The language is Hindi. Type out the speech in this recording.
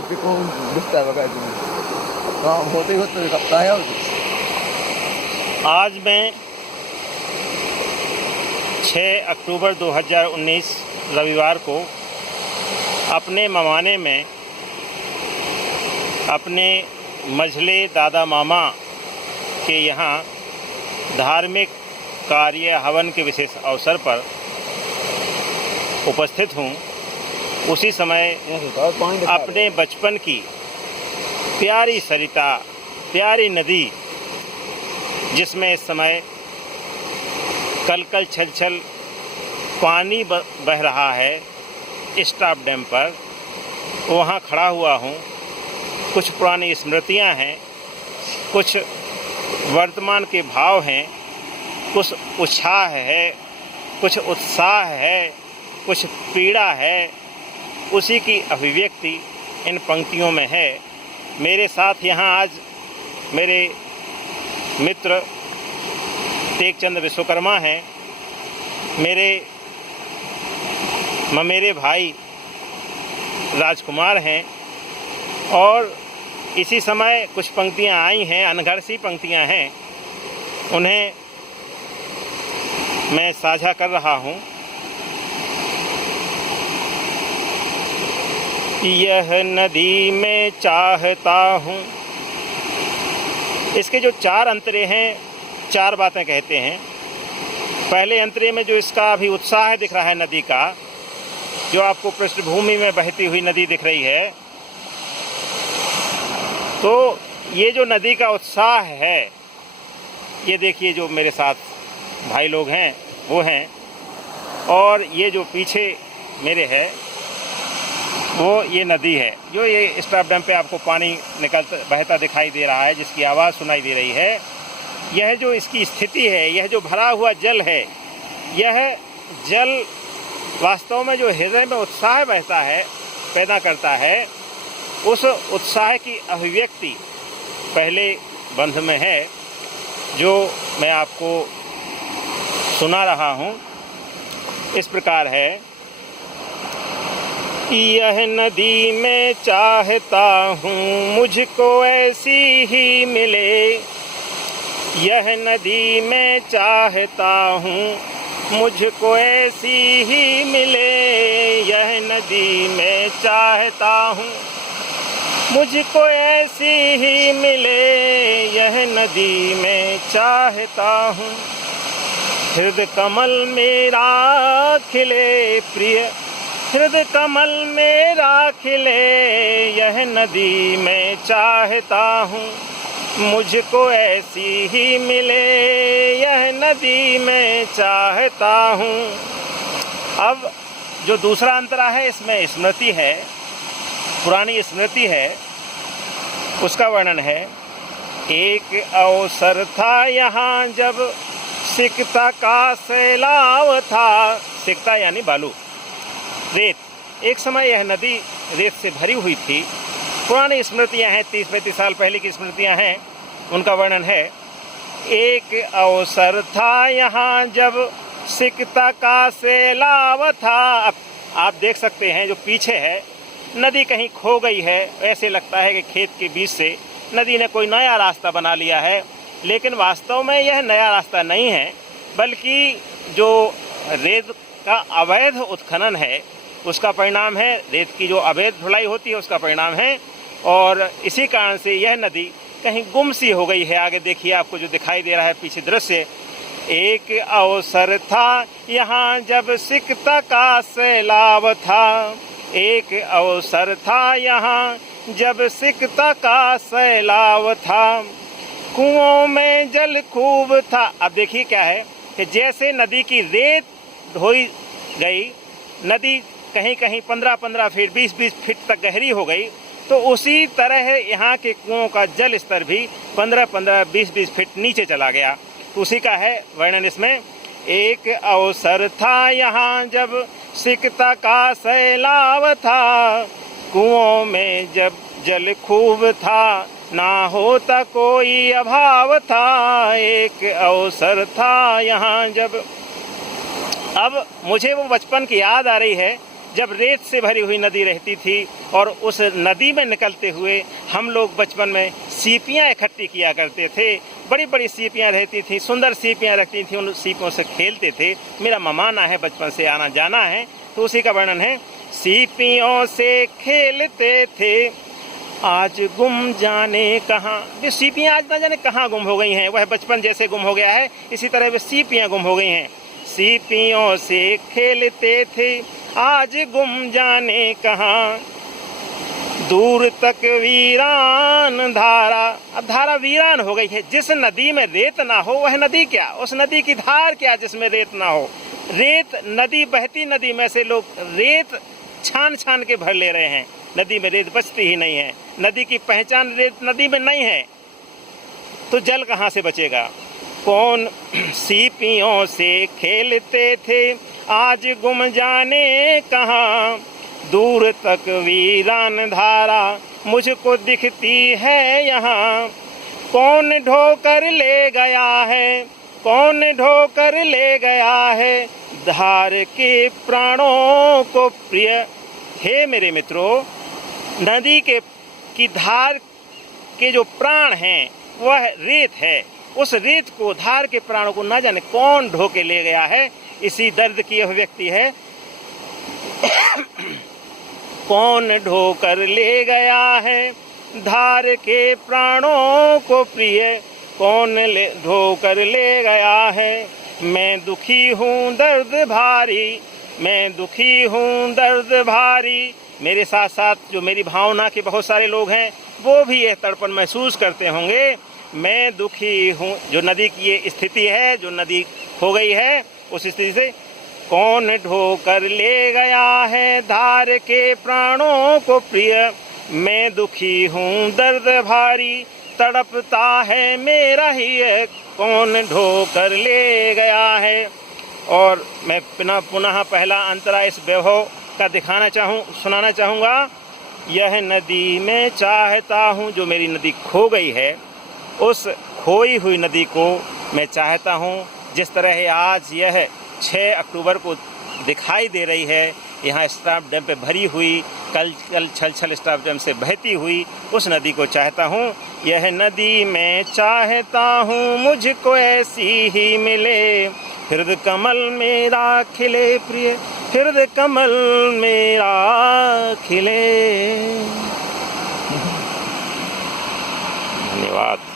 ते कोण दिसतंय बघा तुम्ही काम होते होतं कब आया हो। आज मैं 6 अक्टूबर 2019 रविवार को अपने ममाने में अपने मझले दादा मामा के यहाँ धार्मिक कार्य हवन के विशेष अवसर पर उपस्थित हूँ। उसी समय अपने बचपन की प्यारी सरिता, प्यारी नदी, जिसमें इस समय कलकल छलछल पानी बह रहा है स्टॉप डैम पर, वहाँ खड़ा हुआ हूँ। कुछ पुरानी स्मृतियाँ हैं, कुछ वर्तमान के भाव हैं, कुछ उत्साह है, कुछ उत्साह है, कुछ पीड़ा है, उसी की अभिव्यक्ति इन पंक्तियों में है। मेरे साथ यहाँ आज मेरे मित्र टेकचंद विश्वकर्मा हैं, मेरे भाई राजकुमार हैं, और इसी समय कुछ पंक्तियाँ आई हैं, अनघड़-सी पंक्तियाँ हैं, उन्हें मैं साझा कर रहा हूँ। यह नदी मैं चाहता हूँ। इसके जो 4 अंतरे हैं, 4 बातें कहते हैं। पहले अंतरे में जो इसका अभी उत्साह दिख रहा है नदी का, जो आपको पृष्ठभूमि में बहती हुई नदी दिख रही है, तो ये जो नदी का उत्साह है, ये देखिए जो मेरे साथ भाई लोग हैं वो हैं, और ये जो पीछे मेरे है वो ये नदी है, जो ये स्टॉप डैम पे आपको पानी बहता दिखाई दे रहा है, जिसकी आवाज़ सुनाई दे रही है। यह जो इसकी स्थिति है, यह जो भरा हुआ जल है, यह जल वास्तव में जो हृदय में उत्साह बहता है, पैदा करता है, उस उत्साह की अभिव्यक्ति पहले बंध में है, जो मैं आपको सुना रहा हूँ। इस प्रकार है, यह नदी मैं चाहता हूँ मुझको ऐसी ही मिले। यह नदी मैं चाहता हूँ मुझको ऐसी ही मिले। यह नदी मैं चाहता हूँ मुझको ऐसी ही मिले। यह नदी मैं चाहता हूँ। हृदय कमल मेरा खिले प्रिय, हृदय कमल मेरा खिले। यह नदी मैं चाहता हूँ मुझको ऐसी ही मिले। यह नदी मैं चाहता हूँ। अब जो दूसरा अंतरा है, इसमें स्मृति है, पुरानी स्मृति है, उसका वर्णन है। एक अवसर था यहाँ जब सिकता का सैलाव था। सिकता यानी बालू, रेत। एक समय यह नदी रेत से भरी हुई थी। पुरानी स्मृतियाँ हैं, 30-35 साल पहले की स्मृतियाँ हैं, उनका वर्णन है। एक अवसर था यहाँ जब सिकता का सैलाव था। अब आप देख सकते हैं जो पीछे है, नदी कहीं खो गई है। ऐसे लगता है कि खेत के बीच से नदी ने कोई नया रास्ता बना लिया है, लेकिन वास्तव में यह नया रास्ता नहीं है, बल्कि जो रेत का अवैध उत्खनन है उसका परिणाम है। रेत की जो अवैध ढुलाई होती है उसका परिणाम है, और इसी कारण से यह नदी कहीं गुम सी हो गई है। आगे देखिए, आपको जो दिखाई दे रहा है पीछे दृश्य। एक अवसर था यहाँ जब सिकता का सैलाव था। एक अवसर था यहाँ जब सिकता का सैलाव था। कुओं में जल खूब था। अब देखिए क्या है कि जैसे नदी की रेत धोई गई, नदी कहीं कहीं 15-15 फीट, 20-20 फीट तक गहरी हो गई, तो उसी तरह यहाँ के कुओं का जल स्तर भी 15-15, 20-20 फीट नीचे चला गया। तो उसी का है वर्णन इसमें। एक अवसर था यहाँ जब सिकता का सैलाव था। कुओं में जब जल खूब था, ना होता कोई अभाव था। एक अवसर था यहाँ जब। अब मुझे वो बचपन की याद आ रही है जब रेत से भरी हुई नदी रहती थी और उस नदी में निकलते हुए हम लोग बचपन में सीपियाँ इकट्ठी किया करते थे। बड़ी बड़ी सीपियाँ रहती थी, सुंदर सीपियाँ रखती थी, उन सीपों से खेलते थे। मेरा ममाना है, बचपन से आना जाना है, तो उसी का वर्णन है। सीपियों से खेलते थे आज गुम जाने कहाँ। वे सीपियाँ आज ना जाने कहाँ गुम हो गई हैं। वह बचपन जैसे गुम हो गया है, इसी तरह वे सीपियाँ गुम हो गई हैं। सीपियों से खेलते थे आज गुम जाने कहाँ, दूर तक वीरान धारा। अब धारा वीरान हो गई है। जिस नदी में रेत ना हो वह नदी क्या, उस नदी की धार क्या जिसमें रेत ना हो। रेत नदी, बहती नदी में से लोग रेत छान छान के भर ले रहे हैं। नदी में रेत बचती ही नहीं है। नदी की पहचान रेत नदी में नहीं है, तो जल कहाँ से बचेगा। कौन सीपियों से खेलते थे आज गुम जाने कहाँ, दूर तक वीरान धारा मुझको दिखती है यहाँ। कौन ढोकर ले गया है, कौन ढोकर ले गया है धार के प्राणों को प्रिय। हे मेरे मित्रों, नदी की धार के जो प्राण हैं वह रेत है। उस रेत को, धार के प्राणों को न जाने कौन ढो के ले गया है। इसी दर्द की अभिव्यक्ति है। कौन ढोकर ले गया है धार के प्राणों को प्रिय, कौन ढोकर ले गया है। मैं दुखी हूँ दर्द भारी, मैं दुखी हूँ दर्द भारी। मेरे साथ साथ जो मेरी भावना के बहुत सारे लोग हैं वो भी यह तड़पन महसूस करते होंगे। मैं दुखी हूँ, जो नदी की ये स्थिति है, जो नदी हो गई है, उस स्थिति से। कौन ढोकर ले गया है धार के प्राणों को प्रिय, मैं दुखी हूँ दर्द भारी, तड़पता है मेरा ही कौन ढोकर ले गया है। और मैं पुनः पहला अंतरा इस वैभव का सुनाना चाहूँगा। यह नदी मैं चाहता हूँ, जो मेरी नदी खो गई है, उस खोई हुई नदी को मैं चाहता हूँ। जिस तरह आज यह 6 अक्टूबर को दिखाई दे रही है, यहाँ स्टाफ डैम पे भरी हुई, कल छल स्टाफ डैम से बहती हुई उस नदी को चाहता हूँ। यह नदी मैं चाहता हूँ मुझको ऐसी ही मिले, हृदय कमल मेरा खिले प्रिय, हृदय कमल मेरा खिले। धन्यवाद।